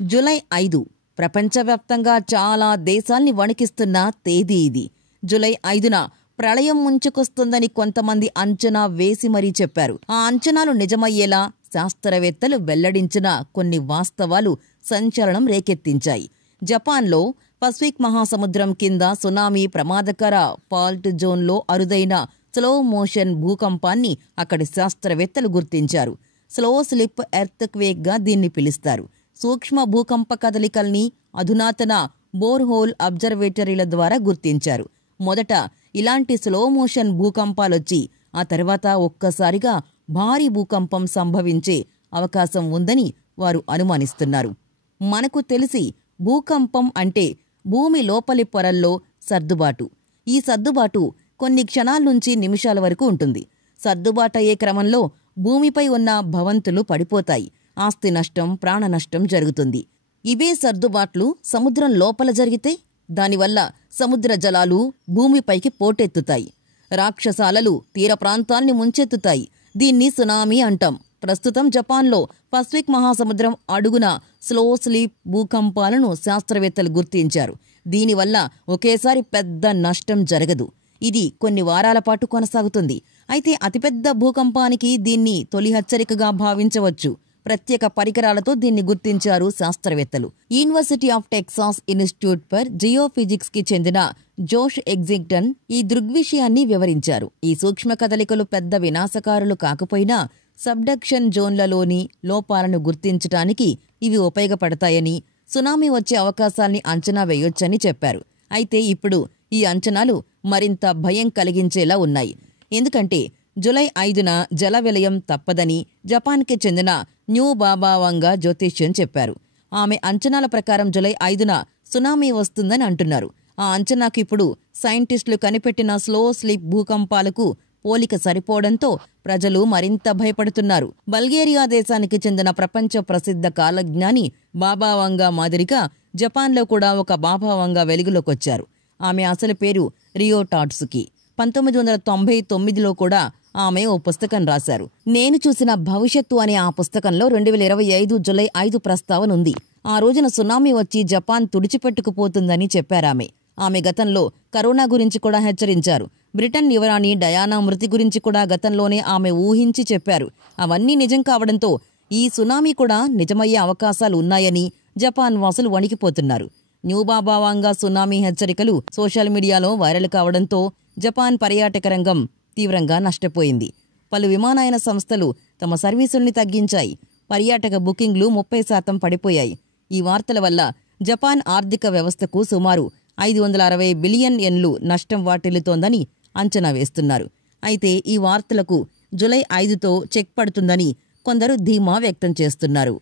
July 5 ప్రపంచవ్యాప్తంగా చాలా దేశాల్ని వణికిస్తున్న తేదీ ఇది. జూలై 5న ప్రళయం ముంచుకొస్తుందని కొంతమంది అంచనా వేసి మరీ చెప్పారు. ఆ అంచనాలు నిజమయ్యేలా శాస్త్రవేత్తలు వెల్లడించిన కొన్ని వాస్తవాలు సంచలనం రేకెత్తించాయి. జపాన్లో పసిఫిక్ మహాసముద్రం కింద సునామీ ప్రమాదకర ఫాల్ట్ జోన్లో అరుదైన స్లో మోషన్ భూకంపాన్ని అక్కడి శాస్త్రవేత్తలు గుర్తించారు. స్లో స్లిప్ ఎర్త్ క్వేక్గా దీన్ని పిలుస్తారు. సూక్ష్మ భూకంప కదలికల్ని అధునాతన బోర్హోల్ అబ్జర్వేటరీల ద్వారా గుర్తించారు. మొదట ఇలాంటి స్లో మోషన్ భూకంపాలొచ్చి ఆ తర్వాత ఒక్కసారిగా భారీ భూకంపం సంభవించే అవకాశం ఉందని వారు అనుమానిస్తున్నారు. మనకు తెలిసి భూకంపం అంటే భూమి లోపలి పొరల్లో సర్దుబాటు. ఈ సర్దుబాటు కొన్ని క్షణాల నుంచి నిమిషాల వరకు ఉంటుంది. సర్దుబాటయ్యే క్రమంలో భూమిపై ఉన్న భవంతులు పడిపోతాయి. ఆస్తి నష్టం, ప్రాణ నష్టం జరుగుతుంది. ఇవే సర్దుబాట్లు సముద్రం లోపల జరిగితే దానివల్ల సముద్ర జలాలు భూమిపైకి పోటెత్తుతాయి. రాక్షసాలలు తీర ప్రాంతాల్ని ముంచెత్తుతాయి. దీన్ని సునామీ అంటాం. ప్రస్తుతం జపాన్లో పసిఫిక్ మహాసముద్రం అడుగున స్లో స్లీప్ భూకంపాలను శాస్త్రవేత్తలు గుర్తించారు. దీనివల్ల ఒకేసారి పెద్ద నష్టం జరగదు. ఇది కొన్ని వారాల పాటు కొనసాగుతుంది. అయితే అతిపెద్ద భూకంపానికి దీన్ని తొలి హెచ్చరికగా భావించవచ్చు. ప్రత్యేక పరికరాలతో దీన్ని గుర్తించారు శాస్త్రవేత్తలు. University of Texas institute for geophysics కి చెందిన జోష్ ఎగ్జిగ్టన్ ఈ దృగ్విషయాన్ని వివరించారు. ఈ సూక్ష్మ కదలికలు పెద్ద వినాశకారులు కాకపోయినా సబ్డక్షన్ జోన్లలోని లోపాలను గుర్తించటానికి ఇవి ఉపయోగపడతాయని, సునామీ వచ్చే అవకాశాల్ని అంచనా వేయొచ్చని చెప్పారు. అయితే ఇప్పుడు ఈ అంచనాలు మరింత భయం కలిగించేలా ఉన్నాయి. ఎందుకంటే జూలై 5న జల విలయం తప్పదని జపాన్కి చెందిన న్యూ బాబావాంగా జ్యోతిష్యం చెప్పారు. ఆమె అంచనాల ప్రకారం జూలై 5న సునామీ వస్తుందని అంటున్నారు. ఆ అంచనాకు ఇప్పుడు సైంటిస్టులు కనిపెట్టిన స్లో స్లీప్ భూకంపాలకు పోలిక సరిపోవడంతో ప్రజలు మరింత భయపడుతున్నారు. బల్గేరియా దేశానికి చెందిన ప్రపంచ ప్రసిద్ధ కాలజ్ఞాని బాబావాంగా మాదిరిగా జపాన్లో కూడా ఒక బాబావాంగా వెలుగులోకొచ్చారు. ఆమె అసలు పేరు రియో టాట్సుకి. 1999లో కూడా ఆమె ఓ పుస్తకం రాశారు. నేను చూసిన భవిష్యత్తు అనే ఆ పుస్తకంలో 2025 జూలై 5 ప్రస్తావన ఉంది. ఆ రోజున సునామీ వచ్చి జపాన్ తుడిచిపెట్టుకుపోతుందని చెప్పారామె. ఆమె గతంలో కరోనా గురించి కూడా హెచ్చరించారు. బ్రిటన్ యువరాణి డయానా మృతి గురించి కూడా గతంలోనే ఆమె ఊహించి చెప్పారు. అవన్నీ నిజం కావడంతో ఈ సునామీ కూడా నిజమయ్యే అవకాశాలు ఉన్నాయని జపాన్ వాసులు వణికిపోతున్నారు. న్యూ బాబావాంగా సునామీ హెచ్చరికలు సోషల్ మీడియాలో వైరల్ కావడంతో జపాన్ పర్యాటక రంగం తీవ్రంగా నష్టపోయింది. పలు విమానయాన సంస్థలు తమ సర్వీసుల్ని తగ్గించాయి. పర్యాటక బుకింగ్లు 30% పడిపోయాయి. ఈ వార్తల వల్ల జపాన్ ఆర్థిక వ్యవస్థకు సుమారు 560 బిలియన్ యెన్లు నష్టం వాటిల్లుతోందని అంచనా వేస్తున్నారు. అయితే ఈ వార్తలకు జూలై 5తో చెక్ పడుతుందని కొందరు ధీమా వ్యక్తం చేస్తున్నారు.